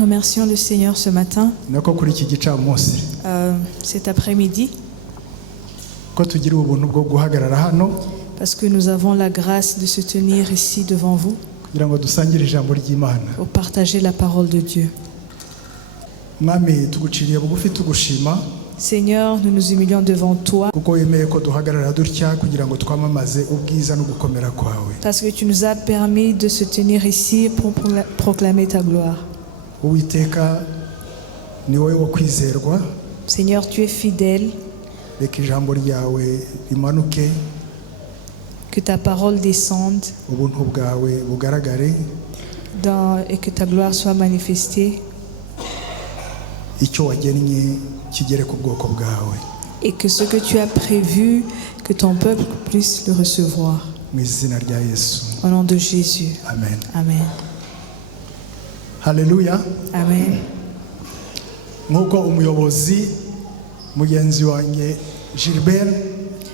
Remercions le Seigneur ce matin, cet après-midi, parce que nous avons la grâce de se tenir ici devant vous pour partager la parole de Dieu. Seigneur, nous nous humilions devant toi parce que tu nous as permis de se tenir ici pour proclamer ta gloire. Seigneur, tu es fidèle. Que ta parole descende et que ta gloire soit manifestée. Et que ce que tu as prévu, que ton peuple puisse le recevoir. Au nom de Jésus. Amen. Amen. Alléluia. Amen. Nk'uko umuyobozi mugenzi wanjye Gilbert,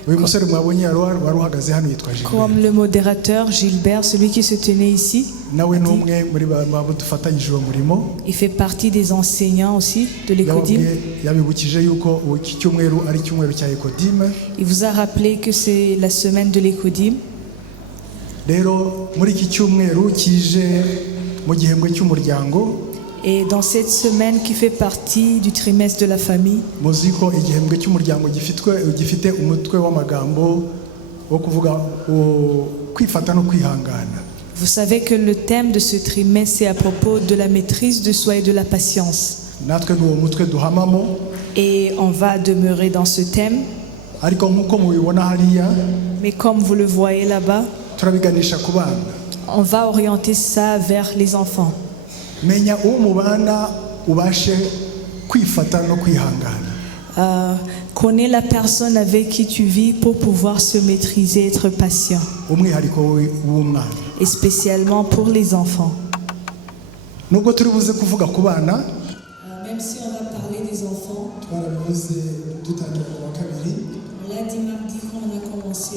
uyu musore mwabonye wari uhagaze hano yitwa Gilbert. Comme le modérateur Gilbert, celui qui se tenait ici. Nawe n'umwe muri babo dufatanyije uwo murimo. Il fait partie des enseignants aussi de l'Ecodim. Yabibukije yuko iki cyumweru ari cyumweru cya Ecodim. Il vous a rappelé que c'est la semaine de l'Ecodim. Rero muri iki cyumweru kije mu gihembwe cy'umuryango. Et dans cette semaine qui fait partie du trimestre de la famille, muziko igihembwe cy'umuryango gifite umutwe w'amagambo wo kuvuga kwifata no kwihangana. Vous savez que le thème de ce trimestre c'est à propos de la maîtrise de soi et de la patience. Natwe n'uwo mutwe duhamamo. Et on va demeurer dans ce thème. Ariko nkuko mubibona hariya, mais comme vous le voyez là-bas, turabiganisha ku bana. On va orienter ça vers les enfants. Menya uwo mubana ubashe kwifata no kwihangana. Connais la personne avec qui tu vis pour pouvoir se maîtriser, être patient. Et spécialement pour les enfants. Même si on va parler des enfants, on l'a dit mardi quand on a commencé.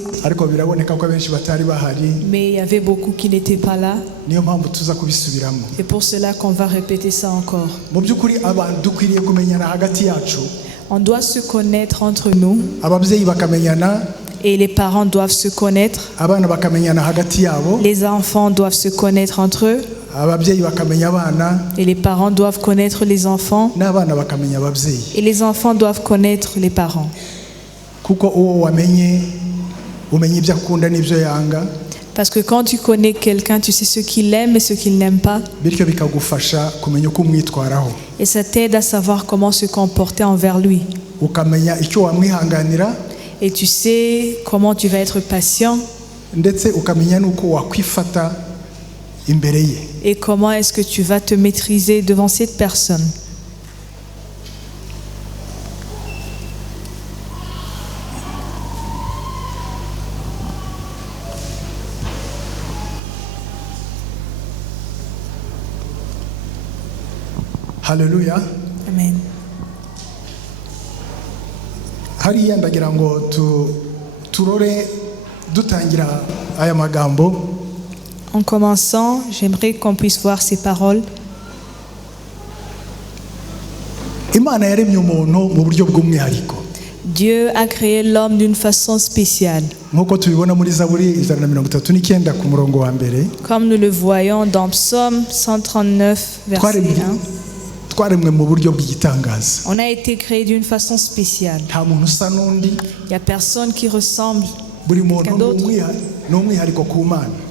Mais il y avait beaucoup qui n'étaient pas là. C'est pour cela qu'on va répéter ça encore. On doit se connaître entre nous. Et les parents doivent se connaître. Les enfants doivent se connaître entre eux. Et les parents doivent connaître les enfants. Et les enfants doivent connaître les parents. Parce que quand tu connais quelqu'un, tu sais ce qu'il aime et ce qu'il n'aime pas. Et ça t'aide à savoir comment se comporter envers lui. Et tu sais comment tu vas être patient. Et comment est-ce que tu vas te maîtriser devant cette personne. Alléluia. Amen. Hariya ndagira ngo turore dutangira aya magambo. En commençant, j'aimerais qu'on puisse voir ces paroles. Imana yaremye umuntu mu buryo bw'umwihariko. Dieu a créé l'homme d'une façon spéciale. Comme nous le voyons dans Psaume 139, verset 1. On a été créé d'une façon spéciale. Il n'y a personne qui ressemble à d'autres.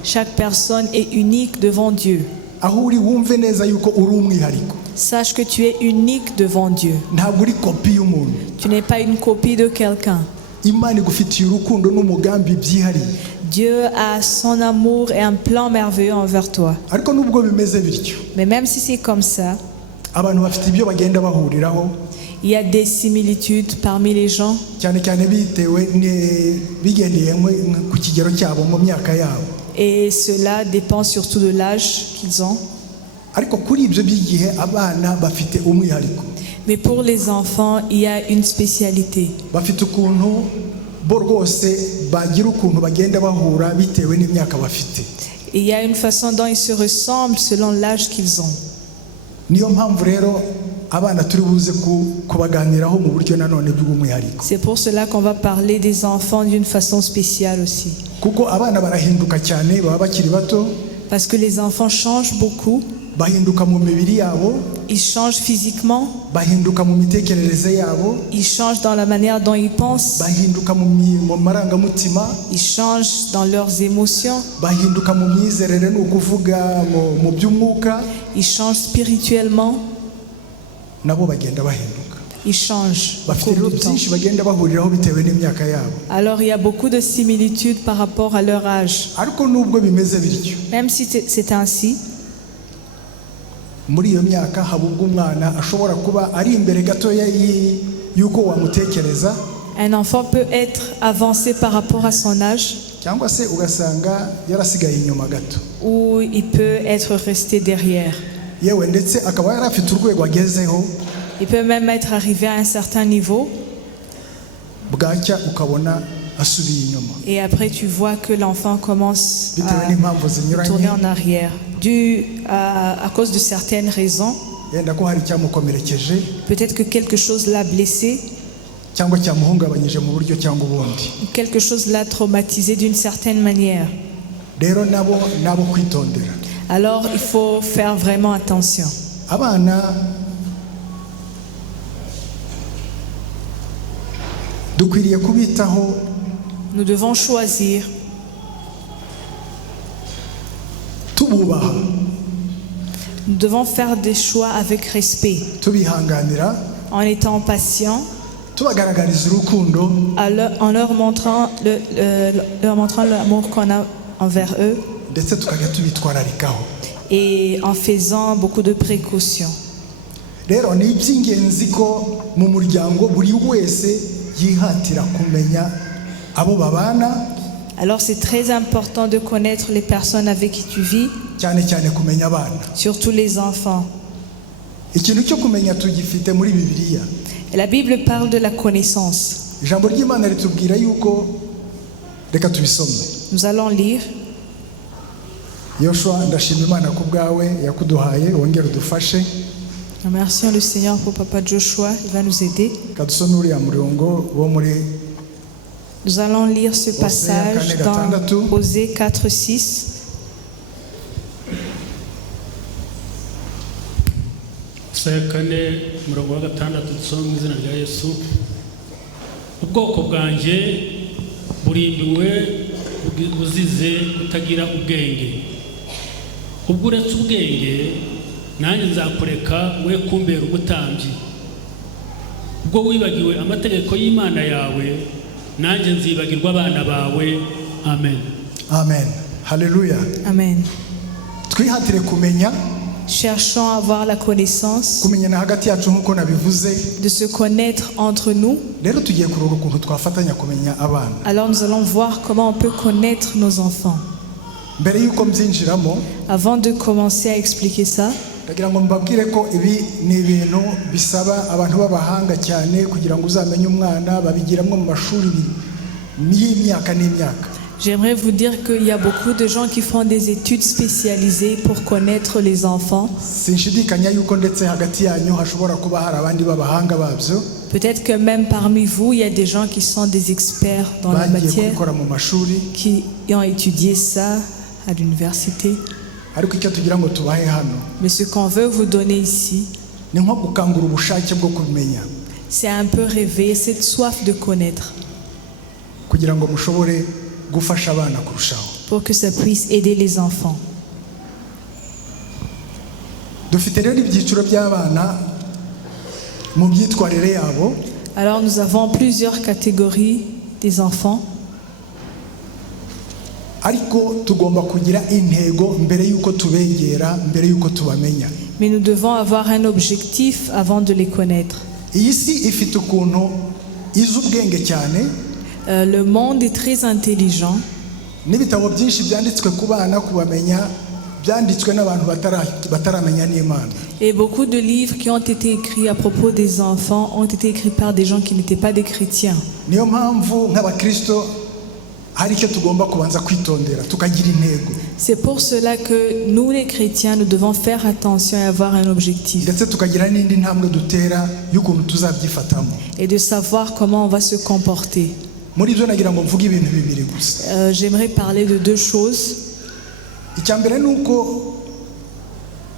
Chaque personne est unique devant Dieu. Sache que tu es unique devant Dieu. Tu n'es pas une copie de quelqu'un. Dieu a son amour et un plan merveilleux envers toi. Mais même si c'est comme ça, il y a des similitudes parmi les gens. Et cela dépend surtout de l'âge qu'ils ont. Mais pour les enfants, il y a une spécialité. Et il y a une façon dont ils se ressemblent selon l'âge qu'ils ont. niyo mpamvu rero abana turi buze kubaganiraho mu buryo nanone bw'umwihariko. C'est pour cela qu'on va parler des enfants d'une façon spéciale aussi. Kuko abana barahinduka cyane baba bakiri bato. Parce que les enfants changent beaucoup. Bahinduka mu mibiri yabo. Ils changent physiquement. Bahinduka mu mitekerereze yabo. Ils changent dans la manière dont ils pensent. Bahinduka mu marangamutima. Ils changent dans leurs émotions. Bahinduka mu myizerere n'ukuvuga mu by'umwuka. Ils changent spirituellement. Nabo bagenda bahinduka. Ils changent. Alors il y a beaucoup de similitudes par rapport à leur âge. Même si c'est ainsi, un enfant peut être avancé par rapport à son âge, ou il peut être resté derrière. Il peut même être arrivé à un certain niveau. Et après tu vois que l'enfant commence à tourner en arrière à cause de certaines raisons. Peut-être que quelque chose l'a blessé, quelque chose l'a traumatisé d'une certaine manière. Alors il faut faire vraiment attention. Nous devons choisir. Nous devons faire des choix avec respect, en étant patients, en leur montrant l'amour qu'on a envers eux, et en faisant beaucoup de précautions. Alors c'est très important de connaître les personnes avec qui tu vis, surtout les enfants. Et la Bible parle de la connaissance. Nous allons lire. Remercions le Seigneur pour Papa Joshua, il va nous aider. Nous allons lire ce passage dans Osée 4:6. ubwoko bwanjye burindiwe buzize kutagira ubwenge. Ubwo uretse ubwenge nanjye nzakureka we kumbera umutambyi. Ubwo wibagiwe amategeko y'Imana yawe nanjye nzibagirwa abana bawe. Amen. Amen. Hallelujah. Amen. Twihatire kumenya. Cherchons à avoir la connaissance, de se connaître entre nous. Alors nous allons voir comment on peut connaître nos enfants. Avant de commencer à expliquer ça, j'aimerais vous dire qu'il y a beaucoup de gens qui font des études spécialisées pour connaître les enfants. Peut-être que même parmi vous, il y a des gens qui sont des experts dans la matière, qui ont étudié ça à l'université. Mais ce qu'on veut vous donner ici, c'est un peu réveiller cette soif de connaître, pour que ça puisse aider les enfants. Alors nous avons plusieurs catégories des enfants. Mais nous devons avoir un objectif avant de les connaître. Le monde est très intelligent. Et beaucoup de livres qui ont été écrits à propos des enfants ont été écrits par des gens qui n'étaient pas des chrétiens. C'est pour cela que nous les chrétiens, nous devons faire attention et avoir un objectif. Et de savoir comment on va se comporter. J'aimerais parler de deux choses.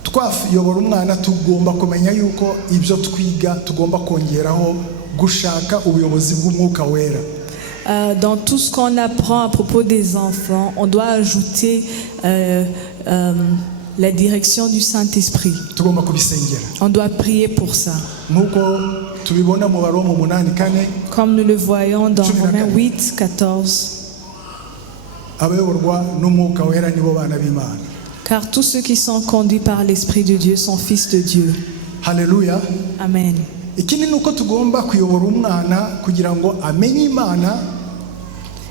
Twayobora umwana tugomba kumenya yuko ibyo twiga tugomba kongeraho gushaka ubuyobozi bw'umwuka wera. Dans tout ce qu'on apprend à propos des enfants, on doit ajouter la direction du Saint-Esprit. Tugomba kubisengera. On doit prier pour ça. Nkuko tubibona mu Baroma 8:4. Comme nous le voyons dans Romains 8:14. Abayoborwa n'umwuka wera nibo bana b'Imana. Car tous ceux qui sont conduits par l'Esprit de Dieu sont fils de Dieu. Alléluia. Amen.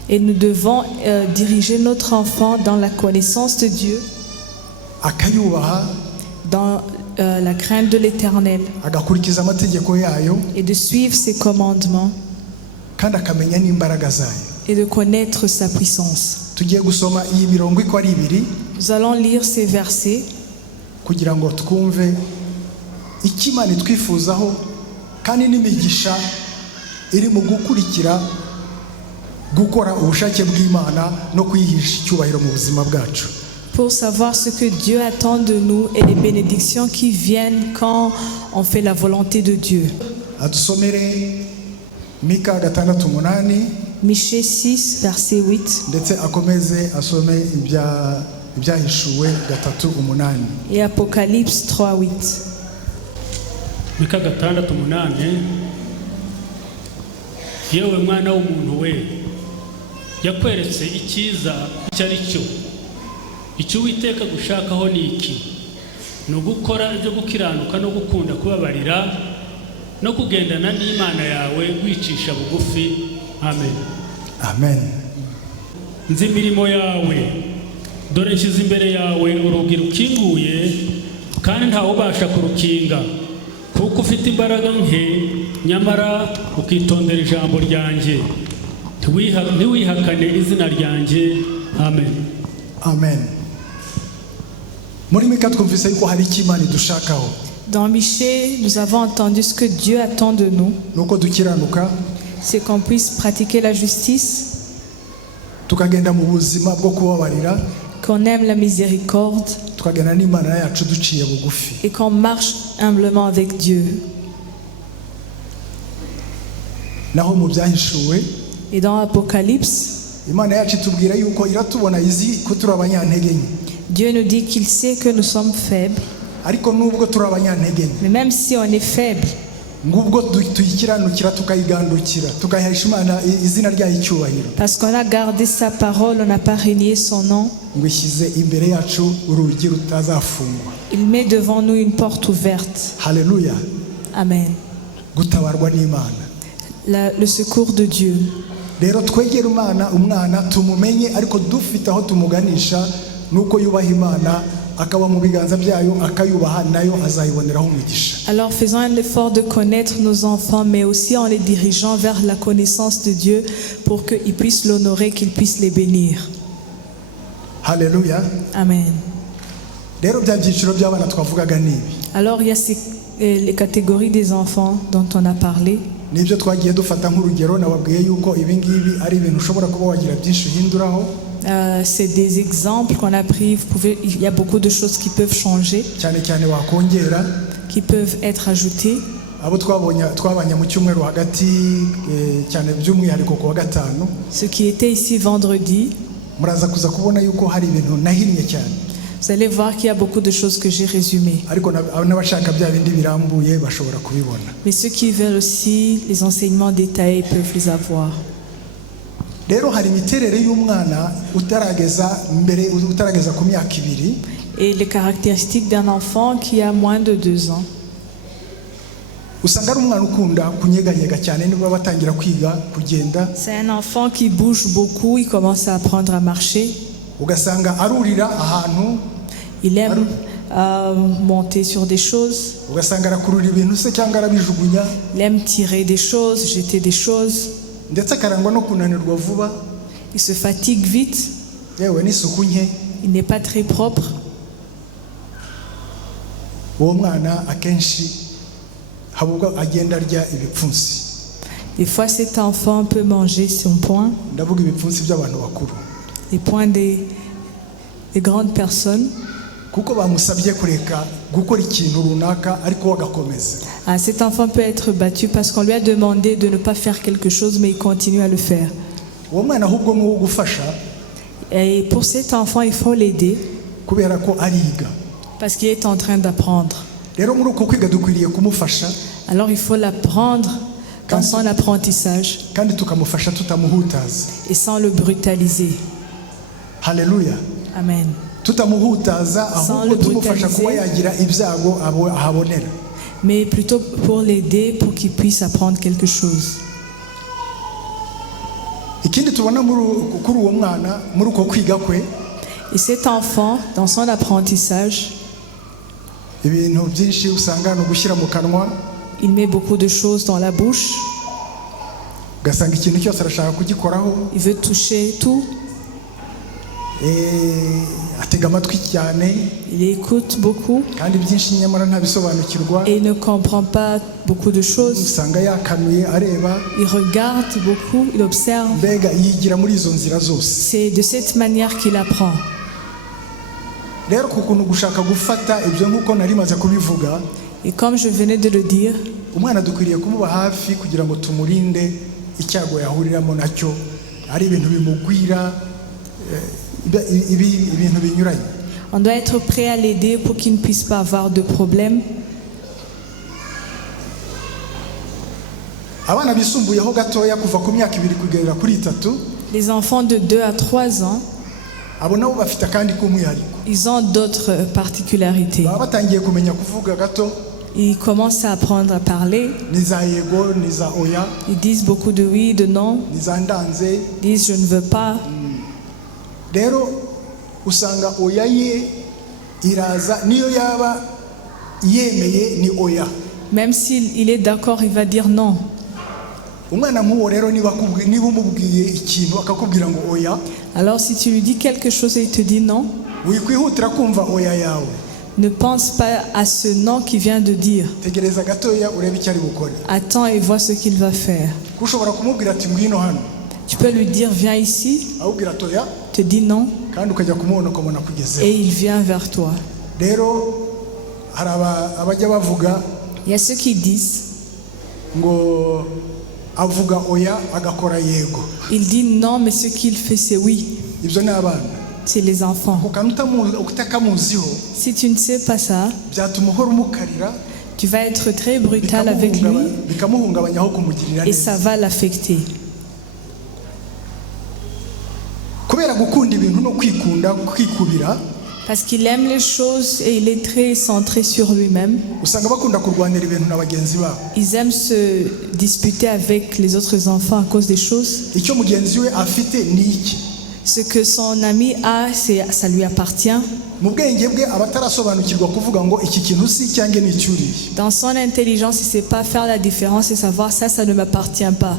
Et nous devons diriger notre enfant dans la connaissance de Dieu, dans la crainte de l'Éternel, et de suivre ses commandements, et de connaître sa puissance. Nous allons lire ces versets pour savoir ce que Dieu attend de nous et les bénédictions qui viennent quand on fait la volonté de Dieu. Michée 6, verset 8. Et Apocalypse 3, 8. Mika 6:8. Yewe mwana w'umuntu we, yakweretse icyiza icyo ari cyo. Icyo Uwiteka gushakaho ni iki? Ni ugukora ibyo gukiranuka no gukunda kubabarira no kugendana n'Imana yawe wicisha bugufi. Amen. Amen. Nzi imirimo yawe, dore nshyize imbere yawe urugi rukinguye kandi ntawe ubasha kurukinga, kuko ufite imbaraga nke nyamara ukitondera ijambo ryanjye, ntiwihakane izina ryanjye. Amen. Amen. Muri Mika twumvise yuko hari icyo Imana idushakaho. Dans Michée, nous avons entendu ce que Dieu attend de nous. Nuko dukiranuka, c'est qu'on puisse pratiquer la justice, tukagenda mu buzima bwo kubabarira, qu'on aime la miséricorde, tukagenda n'Imana yacu duciye bugufi, et qu'on marche humblement avec Dieu. Naho mu byahishuwe, et dans Apocalypse, Imana yacu tubwira yuko iratubona izi ko turi abanyantege nke. Dieu nous dit qu'il sait que nous sommes faibles. Ariko nubwo turi abanyantege nke, mais même si on est faible, ngubwo tuyikiranukira tukayigandukira tukayihisha Imana izina ryayo icyubahiro. Parce qu'on a gardé sa parole, on n'a pas renié son nom. Ngwishyize imbere yacu urugi rutazafungwa. Il met devant nous une porte ouverte. Alléluia. Amen. Gutabarwa n'Imana. Le secours de Dieu. Rero twegera umwana tumumenye ariko dufite aho tumuganisha nuko yubaha Imana akaba mu biganza byayo akayubaha nayo azayiboneraho umugisha. Alors faisons un effort de connaître nos enfants, mais aussi en les dirigeant vers la connaissance de Dieu pour qu'ils puissent l'honorer, qu'ils puissent les bénir. Alléluia. Amen. Rero bya byiciro by'abana twavugaga nibi. Alors il y a les catégories des enfants dont on a parlé. Nibyo twagiye dufata nk'urugero nababwiye yuko ibi ngibi ari ibintu ushobora kuba wagira byinshi hinduraho. C'est des exemples qu'on a pris. Il y a beaucoup de choses qui peuvent changer, qui peuvent être ajoutées. Ce qui était ici vendredi, vous allez voir qu'il y a beaucoup de choses que j'ai résumées. Mais ceux qui veulent aussi les enseignements détaillés peuvent les avoir. Et les caractéristiques d'un enfant qui a moins de 2 ans. C'est un enfant qui bouge beaucoup, il commence à apprendre à marcher. Il aime monter sur des choses. Il aime tirer des choses, jeter des choses. Il se fatigue vite. yewe n'isuku nke. Il n'est pas très propre. Uwo mwana akenshi habubwo agenda arya ibipfunsi. Des fois, cet enfant peut manger son poing. Ndavuga ibipfunsi by'abantu bakuru. Les poings des grandes personnes. Kuko bamusabye kureka gukora ikintu runaka ariko wagakomeza. Cet enfant peut être battu parce qu'on lui a demandé de ne pas faire quelque chose, mais il continue à le faire. Uwo mwana ahubwo mu gufasha. Et pour cet enfant, il faut l'aider. Kubera ko ariga. Parce qu'il est en train d'apprendre. Rero muri uko kwiga dukwiriye kumufasha. Alors il faut l'apprendre dans son apprentissage. Kandi tukamufasha tutamuhutaza. Et sans le brutaliser. Haleluya. Amen. Tutamuhutaza ahubwo tumufasha kuba yagira ibyago ahabonera. Mais plutôt pour l'aider pour qu'il puisse apprendre quelque chose. Ikindi tubona kuri uwo mwana muri uko kwiga kwe. Et cet enfant dans son apprentissage, ibintu byinshi usanga no gushyira mu kanwa. Il met beaucoup de choses dans la bouche. Gasanga ikintu cyose arashaka kugikoraho. Il veut toucher tout. Atega amatwi cyane. Il écoute beaucoup. Kandi byinshi nyamara ntabisobanukirwa. Et il ne comprend pas beaucoup de choses. Usanga yakanuye areba. Il regarde beaucoup, il observe. Mbega yigira muri izo nzira zose. C'est de cette manière qu'il apprend. Rero kukuntu gushaka gufata ibyo nkuko nari maze kubivuga. Et comme je venais de le dire, umwana dukwiriye kumuba hafi kugira ngo tumurinde icyago yahuriramo nacyo ari ibintu bimugwira ibintu binyuranye. On doit être prêt à l'aider pour qu'il ne puisse pas avoir de problème. Abana bisumbuyeho gatoya kuva ku myaka 2 kugera kuri 3. Les enfants de 2 à 3 ans, abo nabo bafite kandi kumwihariko. Ils ont d'autres particularités. Baba batangiye kumenya kuvuga gato. Ils commencent à apprendre à parler. Ils disent beaucoup de oui, de non. Ils disent je ne veux pas. Rero usanga oya ye iraza niyo yaba yemeye ni oya. Même s'il est d'accord, il va dire non. Alors si tu lui dis quelque chose et il te dit non, ne pense pas à ce non qu'il vient de dire. Attends et vois ce qu'il va faire. Tu peux lui dire viens ici. Te dit non. Et il vient vers toi. Il y a ceux qui disent il dit non mais ce qu'il fait c'est oui. C'est les enfants. Si tu ne sais pas ça, tu vas être très brutal avec lui et ça va l'affecter. Parce qu'il aime les choses et il est très centré sur lui-même. Ils aiment se disputer avec les autres enfants à cause des choses. Ce que son ami a, ça lui appartient. Dans son intelligence, il ne sait pas faire la différence et savoir ça ne m'appartient pas.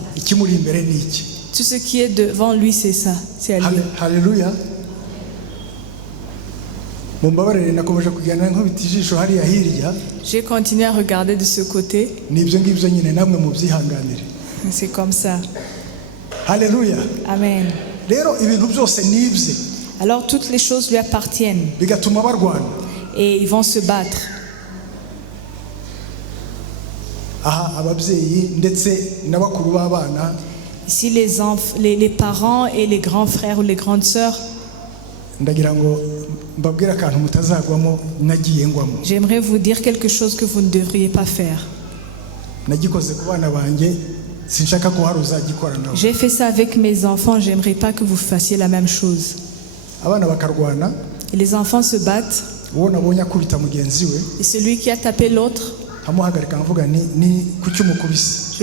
Tout ce qui est devant lui, c'est ça. C'est à lui. Alléluia. J'ai continué à regarder de ce côté. C'est comme ça. Alléluia. Amen. Alors toutes les choses lui appartiennent. Et ils vont se battre. Ici les parents et les grands frères ou les grandes sœurs, j'aimerais vous dire quelque chose que vous ne devriez pas faire. J'ai fait ça avec mes enfants, j'aimerais pas que vous fassiez la même chose. Et les enfants se battent. Et celui qui a tapé l'autre, je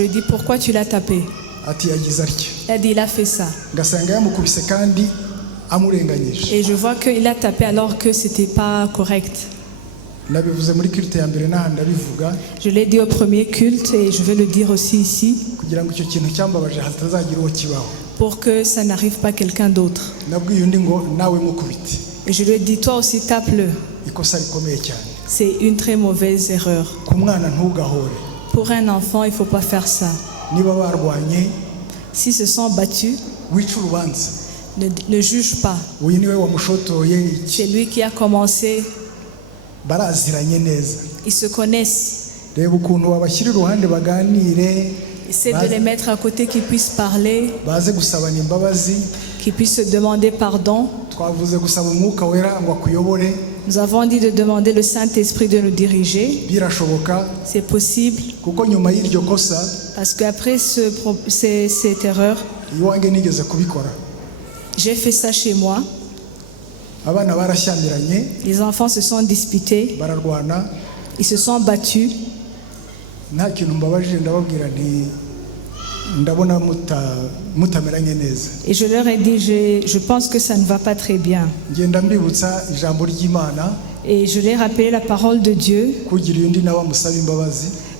lui dis pourquoi tu l'as tapé? Il a dit il a fait ça. Et je vois qu'il a tapé alors que c'était pas correct. Je l'ai dit au premier culte et je vais le dire aussi ici. pour que ça n'arrive pas à quelqu'un d'autre. Et je lui ai dit, toi aussi tape-le. C'est une très mauvaise erreur. Pour un enfant, il ne faut pas faire ça. S'ils se sont battus, ne juge pas. C'est lui qui a commencé. Ils se connaissent. Essaie de les mettre à côté, qu'ils puissent parler, qu'ils puissent se demander pardon. Nous avons dit de demander le Saint-Esprit de nous diriger. C'est possible. Parce qu'après cette erreur, j'ai fait ça chez moi. Les enfants se sont disputés. Ils se sont battus. Et je leur ai dit, je pense que ça ne va pas très bien. Et je leur ai rappelé la parole de Dieu,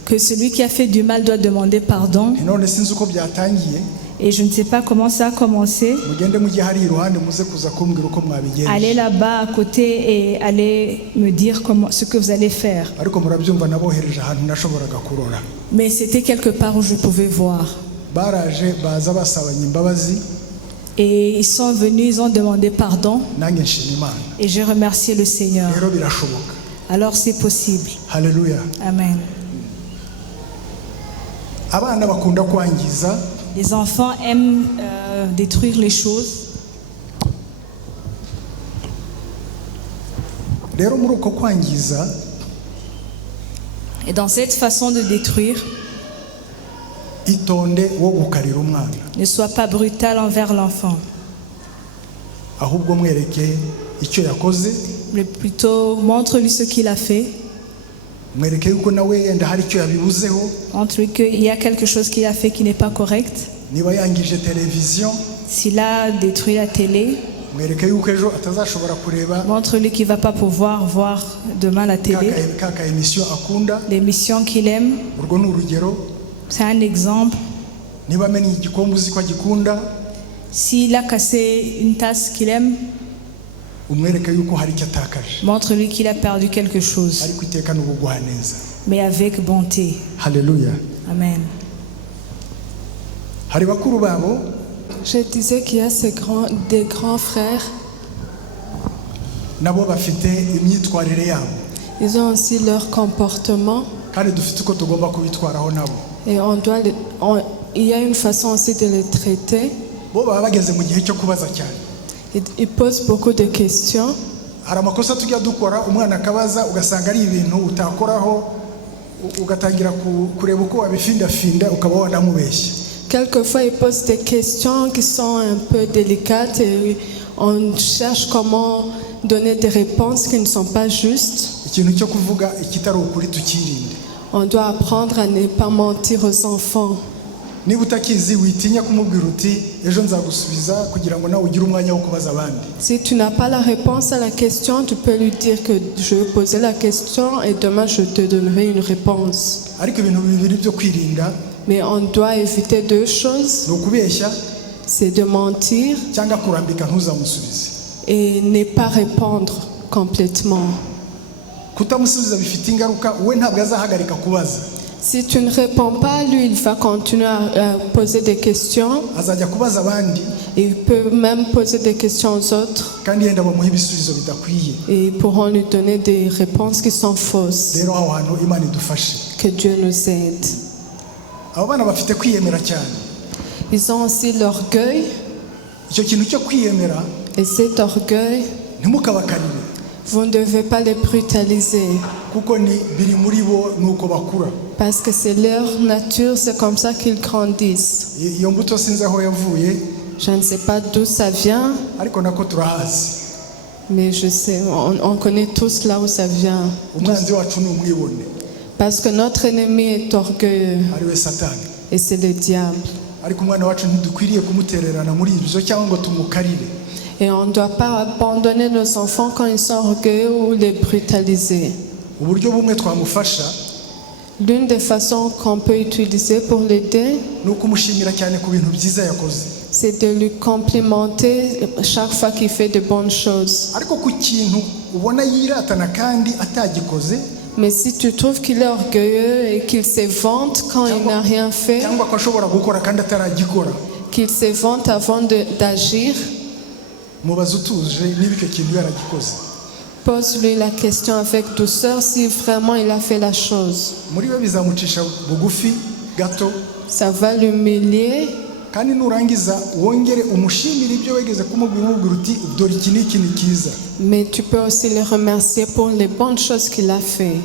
que celui qui a fait du mal doit demander pardon. Et je ne sais pas comment ça a commencé. Allez là-bas à côté et allez me dire ce que vous allez faire. Mais c'était quelque part où je pouvais voir. Et ils sont venus, ils ont demandé pardon. Et j'ai remercié le Seigneur. Alors c'est possible. Alléluia. Amen. Les enfants aiment détruire les choses. Et dans cette façon de détruire, ne sois pas brutal envers l'enfant. Mais plutôt montre-lui ce qu'il a fait. Montre-lui qu'il y a quelque chose qu'il a fait qui n'est pas correct. S'il a détruit la télé, montre-lui qu'il ne va pas pouvoir voir demain la télé. L'émission qu'il aime, c'est un exemple. S'il a cassé une tasse qu'il aime, montre-lui qu'il a perdu quelque chose, mais avec bonté. Alléluia. Amen. Je disais qu'il y a des grands frères. Ils ont aussi leur comportement. Et il y a une façon aussi de les traiter. Ils posent beaucoup de questions. Quelquefois, ils posent des questions qui sont un peu délicates et on cherche comment donner des réponses qui ne sont pas justes. On doit apprendre à ne pas mentir aux enfants. Si tu n'as pas la réponse à la question, tu peux lui dire que je vais poser la question et demain je te donnerai une réponse. Mais on doit éviter deux choses. C'est de mentir et ne pas répondre complètement. Si tu ne réponds pas, lui, il va continuer à poser des questions. Il peut même poser des questions aux autres. Et ils pourront lui donner des réponses qui sont fausses. Que Dieu nous aide. Ils ont aussi l'orgueil. Et cet orgueil, vous ne devez pas les brutaliser. Parce que c'est leur nature, c'est comme ça qu'ils grandissent. Je ne sais pas d'où ça vient, mais je sais, on connaît tous là où ça vient. Parce que notre ennemi est orgueilleux, et c'est le diable. Et on ne doit pas abandonner nos enfants quand ils sont orgueilleux ou les brutaliser. L'une des façons qu'on peut utiliser pour l'aider, C'est de lui complimenter chaque fois qu'il fait de bonnes choses. Mais si tu trouves qu'il est orgueilleux et qu'il se vante quand il n'a rien fait, qu'il se vante avant d'agir, pose-lui la question avec douceur si vraiment il a fait la chose. Ça va l'humilier. Mais tu peux aussi le remercier pour les bonnes choses qu'il a fait.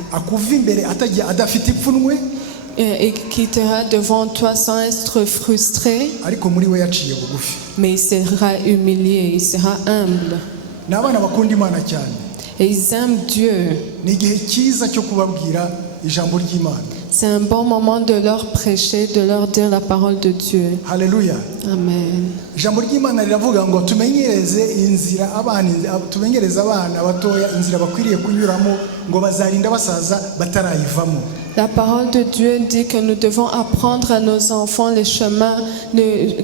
Et il quittera devant toi sans être frustré. Mais il sera humilié, il sera humble. Et ils aiment Dieu. C'est un bon moment de leur prêcher, de leur dire la parole de Dieu. Alléluia. Amen. La parole de Dieu dit que nous devons apprendre à nos enfants les chemins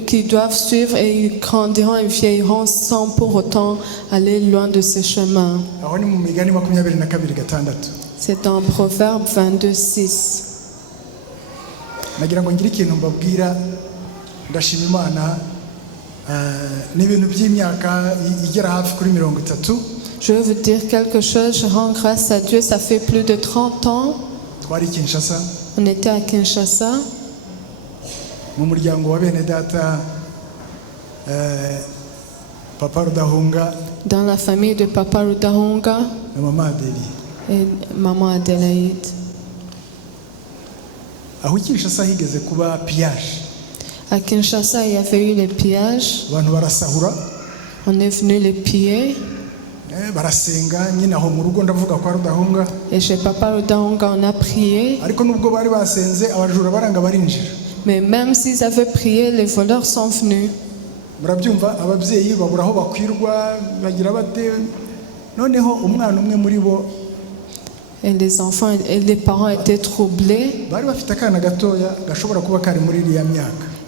qu'ils doivent suivre et ils grandiront et vieilliront sans pour autant aller loin de ces chemins. C'est en Proverbe 22:6. nagira ngo ngire ikintu mbabwira ndashima Imana n'ibintu by'imyaka igera hafi kuri 30. Je veux vous dire quelque chose, je rends grâce à Dieu, ça fait plus de 30 ans. Twari Kinshasa. On était à Kinshasa. Mu muryango wa bene data Papa Rudahunga. Dans la famille de Papa Rudahunga. Et Maman Adélie. Et Maman Adélaïde. À Kinshasa higeze kuba pillage. À Kinshasa, il y avait eu les pillages. Abantu barasahura. On est venu les piller. Barasenga nyina ho mu rugo ndavuga kwa Rudahunga. Et chez Papa Rudahunga, on a prié. Ariko nubwo bari basenze abajura baranga barinjira. Mais même s'ils avaient prié, les voleurs sont venus. Murabyumva ababyeyi babura aho bakwirwa bagira bate noneho umwana umwe muri bo. Et les enfants et les parents étaient troublés.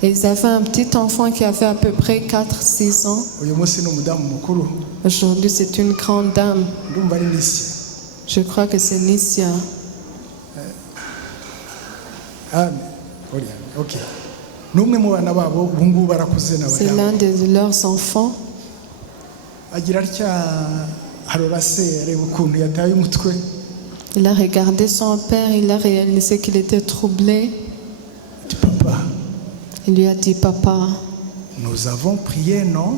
Et ils avaient un petit enfant qui avait à peu près 4-6 ans. Aujourd'hui, c'est une grande dame. Je crois que c'est Nissia. C'est l'un de leurs enfants. Il a regardé son père, il a réalisé qu'il était troublé. Il lui a dit, papa, nous avons prié, non?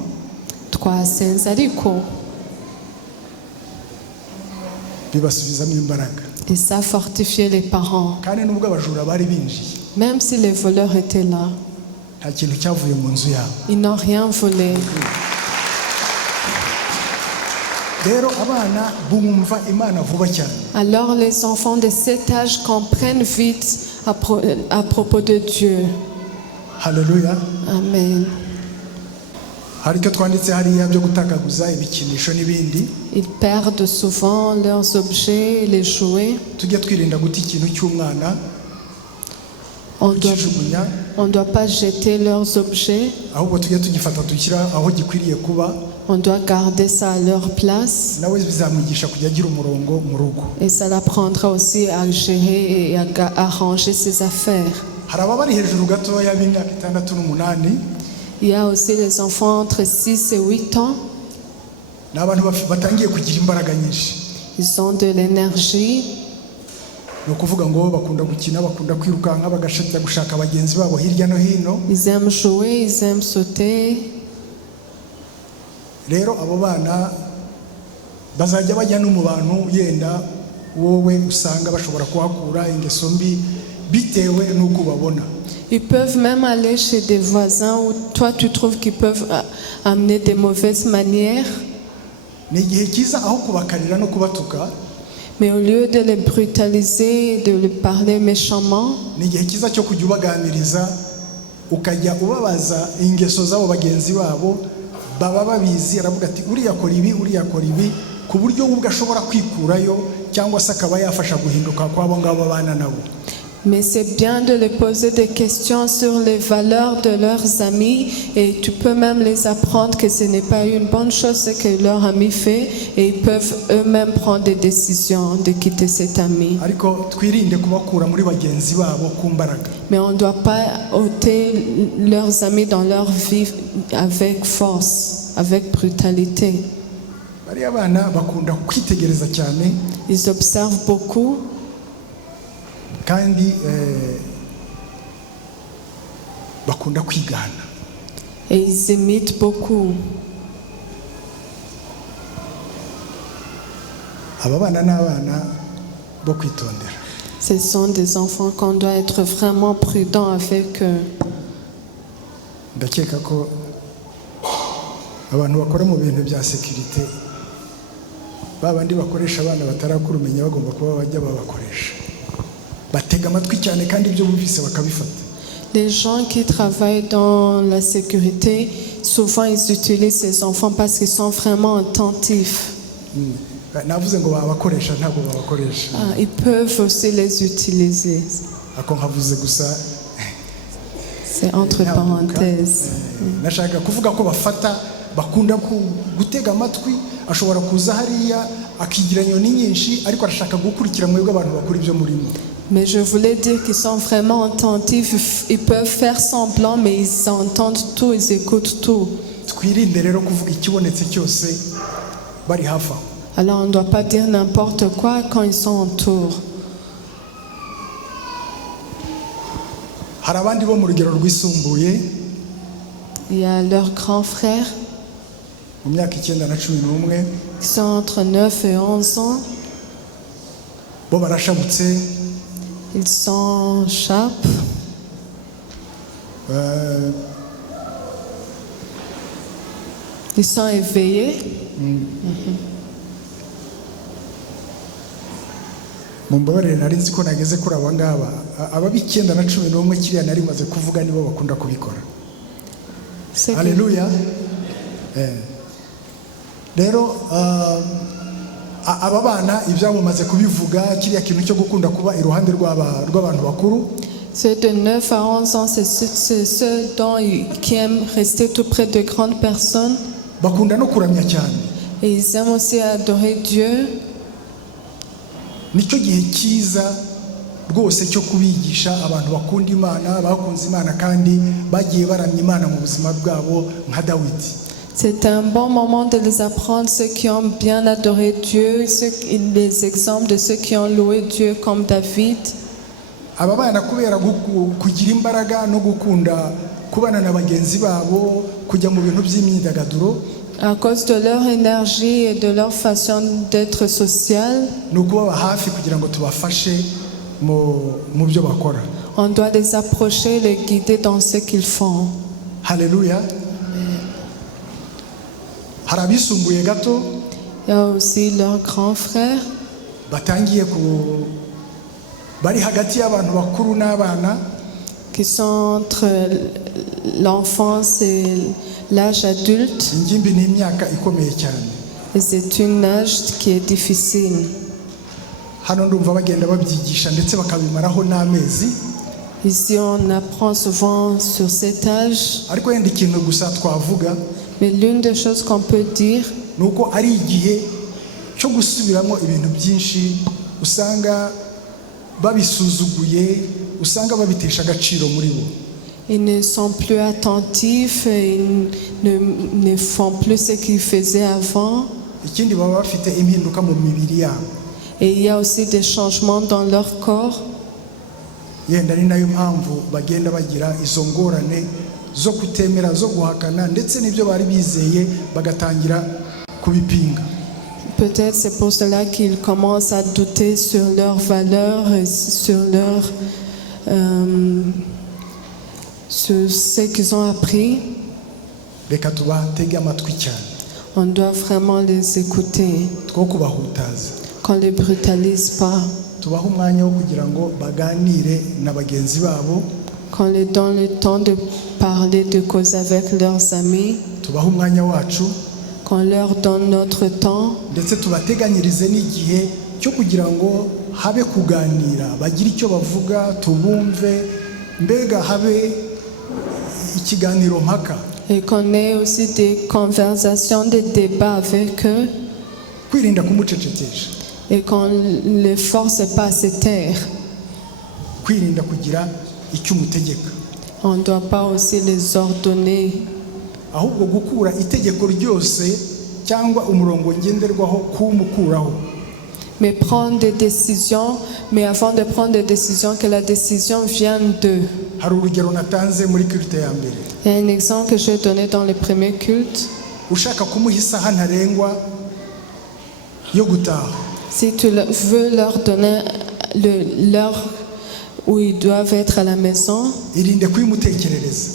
Et ça fortifiait les parents. Même si les voleurs étaient là, ils n'ont rien volé. Alors les enfants de cet âge comprennent vite à propos de Dieu. Alléluia. Amen. Ils perdent souvent leurs objets, les jouets. On ne doit pas jeter leurs objets. On doit garder ça à leur place. Et ça l'apprendra aussi à gérer et à ranger ses affaires. Il y a aussi les enfants entre 6 et 8 ans. Ils ont de l'énergie. Ils aiment jouer, ils aiment sauter. Rero abo bana bazajya bajya no mu bantu yenda wowe usanga bashobora kuhakura ingeso mbi bitewe nuko babona. Ils peuvent même aller chez des voisins où toi tu trouves qu'ils peuvent amener des mauvaises manières. Ni igihe kiza aho kubakarira no kubatuka. Mais au lieu de les brutaliser et de les parler méchamment, ni igihe kiza cyo kujya ubaganiriza ukajya ubabaza ingeso zabo bagenzi babo. Baba babizi aravuga ati uriya akora ibi ku buryo ubwo ashobora kwikurayo cyangwa se akaba yafasha guhinduka kwabo ngabo bana nabo. Mais c'est bien de les poser des questions sur les valeurs de leurs amis et tu peux même les apprendre que ce n'est pas une bonne chose ce que leur ami fait et ils peuvent eux-mêmes prendre des décisions de quitter cet ami. Mais on ne doit pas ôter leurs amis dans leur vie avec force, avec brutalité. Ils observent beaucoup. Kandi bakunda kwigana. Et ils imitent beaucoup. Aba bana n'abana bo kwitondera. Ce sont des enfants qu'on doit être vraiment prudent avec eux. Ndakeka ko abantu bakora mu bintu bya sécurité babandi bakoresha abana batarakura umenya bagomba kuba bajya babakoresha. Les gens qui travaillent dans la sécurité, souvent ils utilisent ces enfants parce qu'ils sont vraiment attentifs. Ils peuvent aussi les utiliser. C'est entre parenthèses. Mais je voulais dire qu'ils sont vraiment attentifs. Ils peuvent faire semblant, mais ils entendent tout, ils écoutent tout. Alors on ne doit pas dire n'importe quoi quand ils sont autour. Il y a leurs grands frères qui sont entre 9 et 11 ans. Ils s'échappent. Ils sont éveillés. Mumbabarire nari nzi ko nageze kuri aba ngaba ab'Icyenda na 11 kiriya nari maze kuvuga nibo bakunda kubikora. Haleluya. Rero aba bana ibyabo maze kubivuga kiriya kintu cyo gukunda kuba iruhande rw'abantu bakuru. Ceux de 9 à 11 ans, c'est ceux qui aiment rester tout près de grandes personnes. Bakunda no kuramya cyane. Et ils aiment aussi adorer Dieu. Nicyo gihe cyiza rwose cyo kubigisha abantu bakunda Imana, bakunze Imana kandi bagiye baramya Imana mu buzima bwabo nka Dawidi. C'est un bon moment de les apprendre, ceux qui ont bien adoré Dieu, les exemples de ceux qui ont loué Dieu comme David. Aba bana kubera kugira imbaraga no gukunda kubana na bagenzi babo kujya mu bintu by'imyidagaduro. À cause de leur énergie et de leur façon d'être sociale, on doit les approcher, les guider dans ce qu'ils font. Alléluia. Il y a aussi leurs grands frères qui sont entre l'enfance et l'âge adulte. Et c'est un âge qui est difficile. Ici, on apprend souvent sur cet âge. Mais l'une des choses qu'on peut dire, ils ne sont plus attentifs, et ils ne font plus ce qu'ils faisaient avant. Et il y a aussi des changements dans leur corps. Peut-être c'est pour cela qu'ils commencent à douter sur leurs valeurs et sur ce qu'ils ont appris. On doit vraiment les écouter, qu'on ne les brutalise pas, qu'on les donne le temps de parler, de causer avec leurs amis, qu'on leur donne notre temps, habe kuganira bagira icyo bavuga tubumve mbega habe ikiganiro mpaka. Et qu'on ait aussi des conversations, des débats avec eux. Kwirinda kumucecekesha. Et qu'on ne les force pas à se taire. Kwirinda kugira icyo umutegeka. On ne doit pas aussi les ordonner. Ahubwo gukura itegeko ryose cyangwa umurongo ngenderwaho kumukuraho. Mais prendre des décisions, mais avant de prendre des décisions, que la décision vienne d'eux. Hari urugero natanze muri culte ya mbere. Il y a un exemple que j'ai donné dans le premier culte. Ushaka kumuha isaha ntarengwa yo gutaha. Si tu veux leur donner l'heure où ils doivent être à la maison, irinde kwimutekerereza.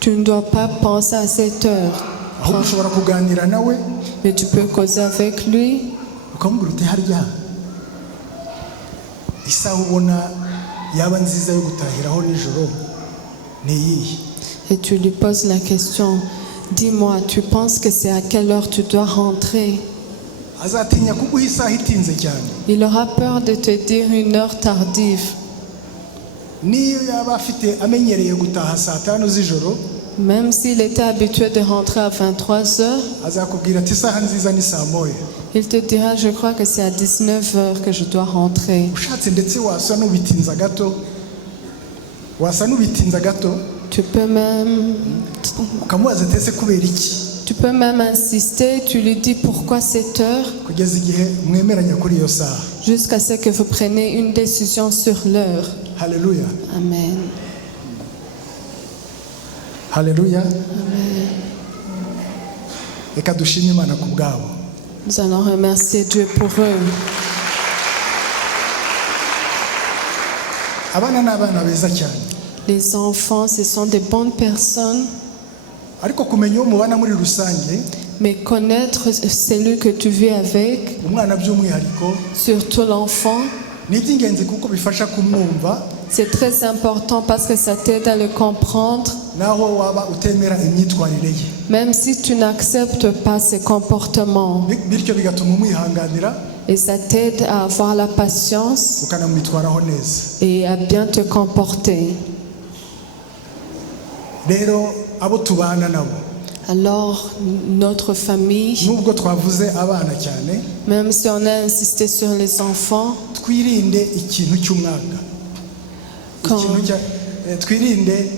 Tu ne dois pas penser à cette heure. Ahubwo ushobora kuganira nawe. Mais tu peux causer avec lui. Ukamubwira uti harya isaha ubona yaba nziza yo gutahiraho nijoro ni iyihe? Et tu lui poses la question, dis-moi, tu penses que c'est à quelle heure tu dois rentrer? Azatinya kuguha isaha itinze cyane. Il aura peur de te dire une heure tardive. Niyo yaba afite amenyereye gutaha saa 5 z'ijoro, même s'il était habitué de rentrer à 23 heures, azakubwira ati isaha nziza ni saa 1. Il te dira, je crois que c'est à 19 heures que je dois rentrer. Ushatse ndetse wasa n'ubitinza gato. Wasa n'ubitinza gato. Tu peux même ukamubaza ese kubera iki? Tu peux même insister, tu lui dis pourquoi cette heure, kugeza igihe mwemeranya kuri iyo saha. Jusqu'à ce que vous preniez une décision sur l'heure. Alléluia. Amen. Alléluia. Amen. Reka dushime Imana ku bwabo. Nous allons remercier Dieu pour eux. Abana n'abana beza cyane. Les enfants, ce sont des bonnes personnes. Ariko kumenya uwo mubana muri rusange, mais connaître celui que tu vis avec, umwana by'umwihariko, surtout l'enfant, ni iby'ingenzi kuko bifasha kumwumva. C'est très important parce que ça t'aide à le comprendre. Naho waba utemera imyitwarire ye. Même si tu n'acceptes pas ses comportements. Bityo bigatuma umwihanganira. Et ça t'aide à avoir la patience. Ukanamwitwaraho neza. Et à bien te comporter. Rero abo tubana nabo. Alors, notre famille, nubwo twavuze abana cyane, même si on a insisté sur les enfants, twirinde ikintu cy'umwaka. Twirinde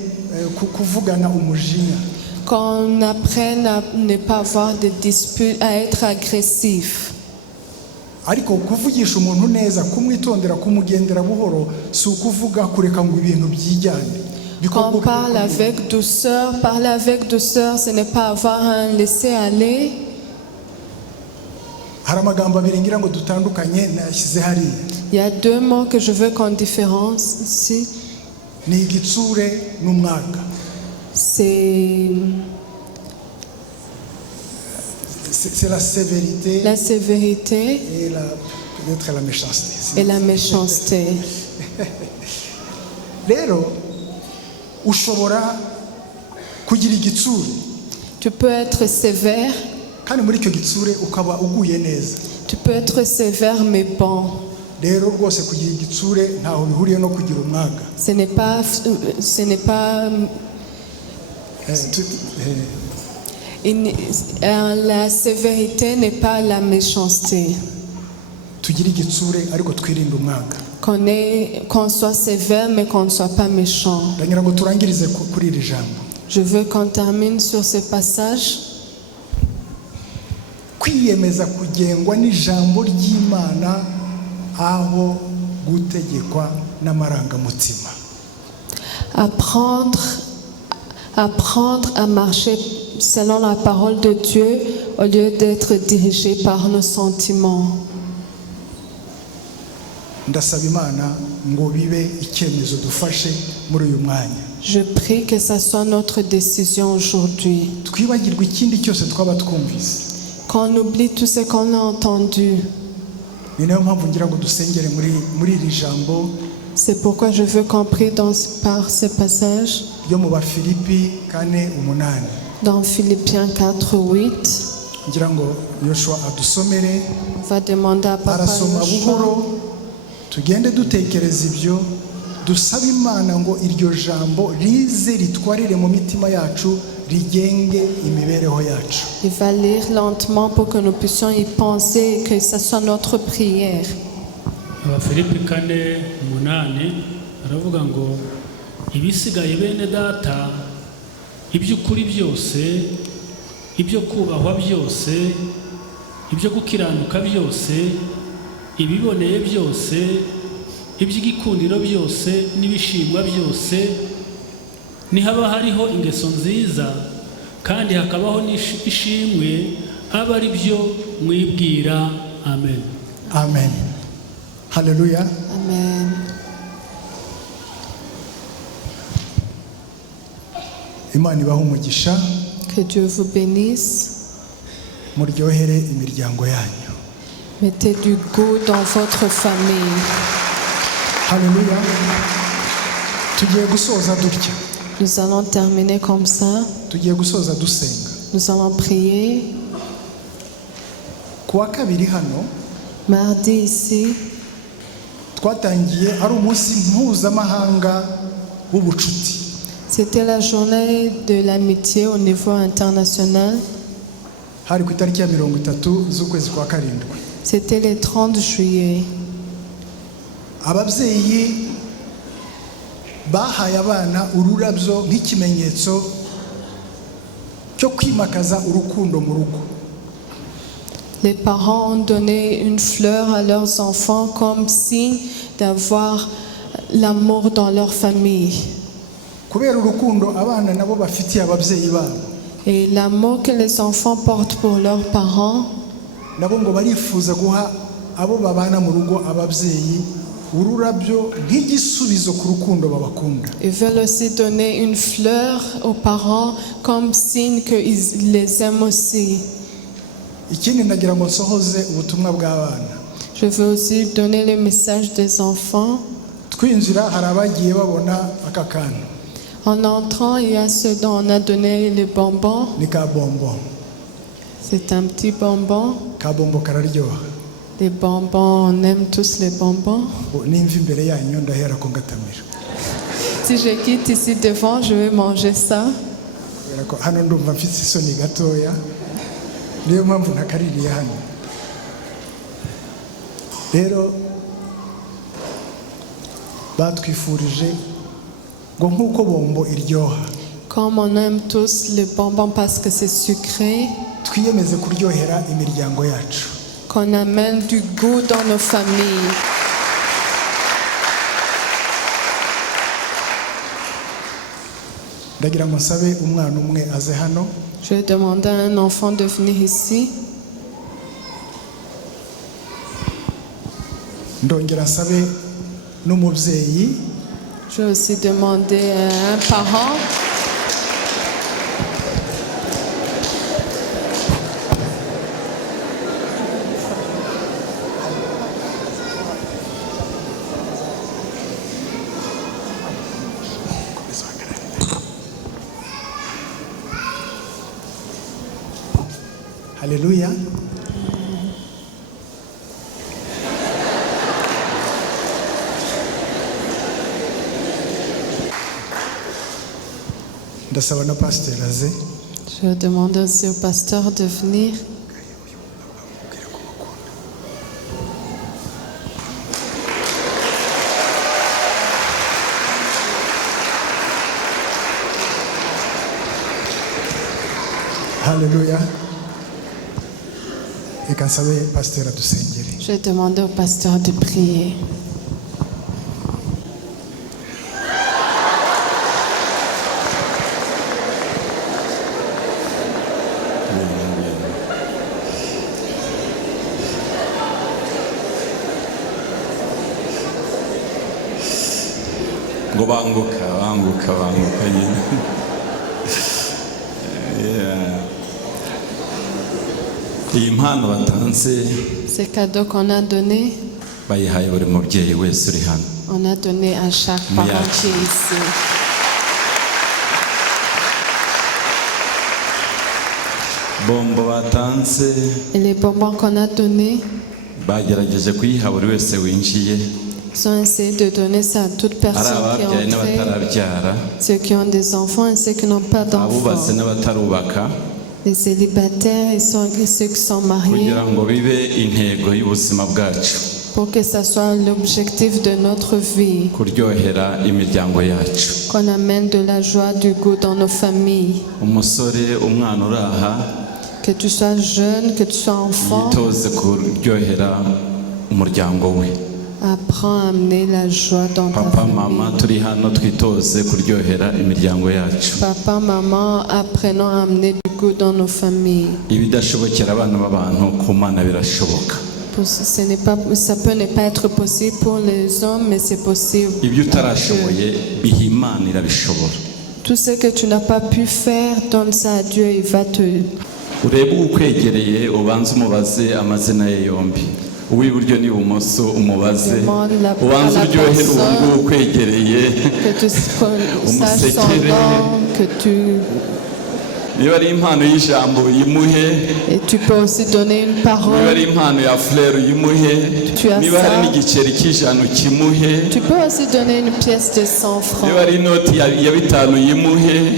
kuvugana umujinya. Qu'on apprenne à ne pas avoir de disputes, à être agressif. Ariko kuvugisha umuntu neza, kumwitondera, kumugendera buhoro, si ukuvuga kureka ngo ibintu byijyane. Quand on parle avec douceur, parler avec douceur, ce n'est pas avoir un laisser-aller. Il y a deux mots que je veux qu'on différencie. C'est la sévérité. La sévérité et peut-être la méchanceté. Et la méchanceté. Tu peux être sévère. Tu peux être sévère mais bon. Ce n'est pas la sévérité n'est pas la méchanceté. Qu'on soit sévère mais qu'on ne soit pas méchant. Je veux qu'on termine sur ce passage. Kwiyemeza kugengwa n'ijambo ry'Imana aho gutegekwa n'amarangamutima. Apprendre à marcher selon la parole de Dieu au lieu d'être dirigé par nos sentiments. Ndasaba Imana ngo bibe icyemezo dufashe muri uyu mwanya. Je prie que ça soit notre décision aujourd'hui. Twibagirwe ikindi cyose twaba twumvise. Qu'on oublie tout ce qu'on a entendu. C'est pourquoi je veux qu'on prie par ce passage. Dans Philippiens 4:8. On va demander à Papa Joshua tugende dutekereza ibyo dusaba Imana ngo iryo jambo rize ritwarire mu mitima yacu rigenge imibereho yacu. Il va lire lentement pour que nous puissions y penser et que ça soit notre prière. Abafilipi 4:8 aravuga ngo ibisigaye bene data iby'ukuri byose, ibyo kubahwa byose, ibyo gukiranuka byose, ibiboneye byose, iby'igikundiro byose n'ibishimwa byose, nihaba hariho ingeso nziza kandi hakabaho n'ishimwe, aba ari byo mwibwira. Amen. Amen. Hallelujah. Amen. Imana ibahe umugisha. Que Dieu vous bénisse. Muryohere imiryango yanyu. Mettez du goût dans votre famille. Hallelujah. Tugiye gusoza dutya. Nous allons terminer comme ça. Tugiye gusoza dusenga. Nous allons prier. Kuwa kabiri hano, mardi ici, twatangiye ari umunsi mpuzamahanga w'ubucuti. C'était la journée de l'amitié au niveau international. Hari ku itariki ya 30 z'ukwezi kwa karindwi. C'était le 30 juillet. Ababyeyi bahaye abana ururabyo nk'ikimenyetso cyo kwimakaza urukundo mu rugo. Les parents ont donné une fleur à leurs enfants comme signe d'avoir l'amour dans leur famille. Kubera urukundo abana nabo bafitiye ababyeyi babo. Et l'amour que les enfants portent pour leurs parents, nabo ngo barifuza guha abo babana mu rugo ababyeyi ururabyo nk'igisubizo ku rukundo babakunda. Ils veulent aussi donner une fleur aux parents comme signe qu'ils les aiment aussi. Ikindi ndagira ngo nsohoze ubutumwa bw'abana. Je veux aussi donner le message des enfants. Twinjira hari abagiye babona aka kana. En entrant, il y a ceux dont on a donné les bonbons. Ni ka bonbon. C'est un petit bonbon. Ka bonbon kararyoha. Les bonbons, on aime tous les bonbons. Nimva imbere yanyu ndahera ko ngatamira. Si je quitte ici devant, je vais manger ça. Hano ndumva mfite isoni gatoya. Niyo mpamvu nakaririye hano. Rero batwifurije ngo nkuko bombo iryoha. Comme on aime tous les bonbons parce que c'est sucré, twiyemeze kuryohera imiryango yacu. Qu'on amène du goût dans nos familles. Ndagira ngo nsabe umwana umwe aze hano. Je vais demander à un enfant de venir ici. Ndongera nsabe n'umubyeyi. Je vais aussi demander à un parent. Hallelujah. Ndasaba na pasteur aze. Je vais demander aussi au pasteur de venir. Hallelujah. Reka nsabe pasteur adusengere. Je vais demander au pasteur de prier. Ngo banguka nyine. Iyi mpano batanze, Ces cadeaux qu'on a donnés, bayihaye buri mubyeyi wese uri hano. on a donné à chaque parent qui est ici. Bombo batanze, Et les bonbons qu'on a donnés, bagerageje kuyiha buri wese winjiye. Ils ont essayé de donner ça à toute personne qui est entrée, ceux qui ont des enfants et ceux qui n'ont pas d'enfants, les célibataires et ceux qui sont mariés, pour que ça soit l'objectif de notre vie, qu'on amène de la joie, du goût dans nos familles. Que tu sois jeune, que tu sois enfant, apprends à amener la joie dans ta famille. Papa, maman, apprenons à amener du goût dans nos familles. Ça peut ne pas être possible pour les hommes, mais c'est possible. Tout ce que tu n'as pas pu faire, donne ça à Dieu, il va te... uw'iburyo n'ibumoso umubaze ubanza uryohere uwo ukwegereye umusekere niba ari impano y'ijambo yimuhe, niba ari impano ya fleur yimuhe, niba hari n'igiceri cy'ijana kimuhe, niba ari inoti ya 5 yimuhe,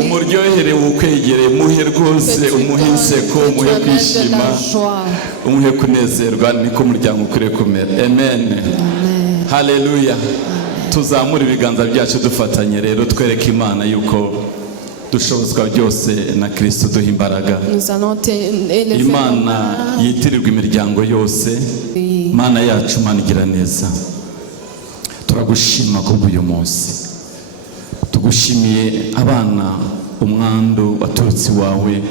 umuryohere ukwegereye muhe rwose, umuhe inseko, umuhe kwishima, umuhe kunezerwa. niko umuryango ukwiye kumera. Amen, haleluya. Tuzamura ibiganza byacu dufatanye rero twereka Imana yuko dushobozwa byose na Kristo duha imbaraga. Imana yitirirwa imiryango yose. Mana yacu, Mana igira neza, turagushima kubw'uyu munsi. Tugushimiye abana umwandu waturutse wawe,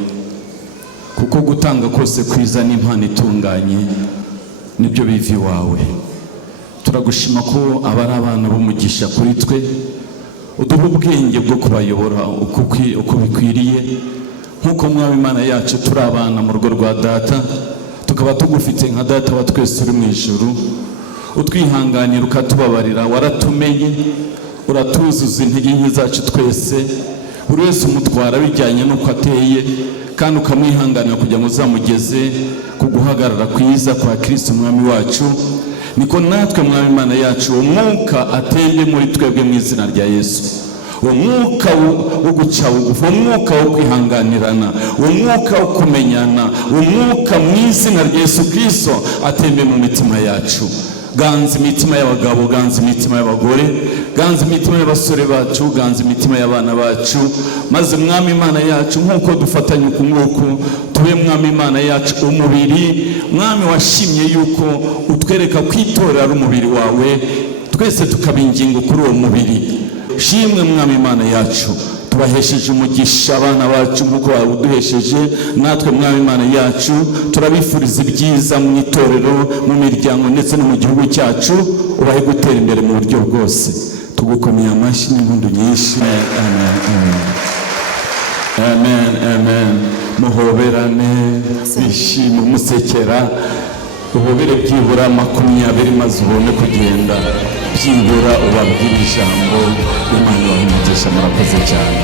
kuko gutanga kose kwiza n'impano itunganye nibyo bivi wawe. Turagushima ko abari abana b'umugisha kuri twe, uduha ubwenge bwo kubayobora uko bikwiriye, nk'uko Mwami Imana yacu turi abana mu rugo rwa data, tukaba tugufite nka data wa twese uri mu ijuru. Utwihanganira ukatubabarira, waratumenye, uratuzuza intege nke zacu twese, buri wese umutwara bijyanye n'uko ateye, kandi ukamwihanganira kugira ngo uzamugeze ku guhagarara kwiza kwa Kristo Mwami wacu. Niko natwe Mwami Imana yacu umwuka ateye muri twebwe mu izina rya Yesu, umwuka wo guca bugufi, umwuka wo kwihanganirana, umwuka wo kumenyana, umwuka mu izina rya Yesu Kristo atembe mu mitima yacu. Ganza imitima y'abagabo, ganza imitima y'abagore, ganza imitima y'abasore bacu, ganza imitima y'abana bacu, maze Mwami Imana yacu nk'uko dufatanye ukuboko tube Mwami Imana yacu umubiri. Mwami washimye yuko utwereka kwitorera ari umubiri wawe, twese tukaba ingingo kuri uwo mubiri. Shimwe Mwami Imana yacu, tubahesheje umugisha abana bacu nk'uko waduhesheje natwe Mwami Imana yacu. Turabifuriza ibyiza mu itorero, mu miryango ndetse no mu gihugu cyacu. Ubahe gutera imbere mu buryo bwose. Tugukomeye amashyi n'impundu nyinshi. Amen, amen. Muhoberane, bishime, musekera, uhobere byibura 20 maze ubone kugenda, byibura ubabwira ijambo. Imana ibahe umugisha, murakoze cyane.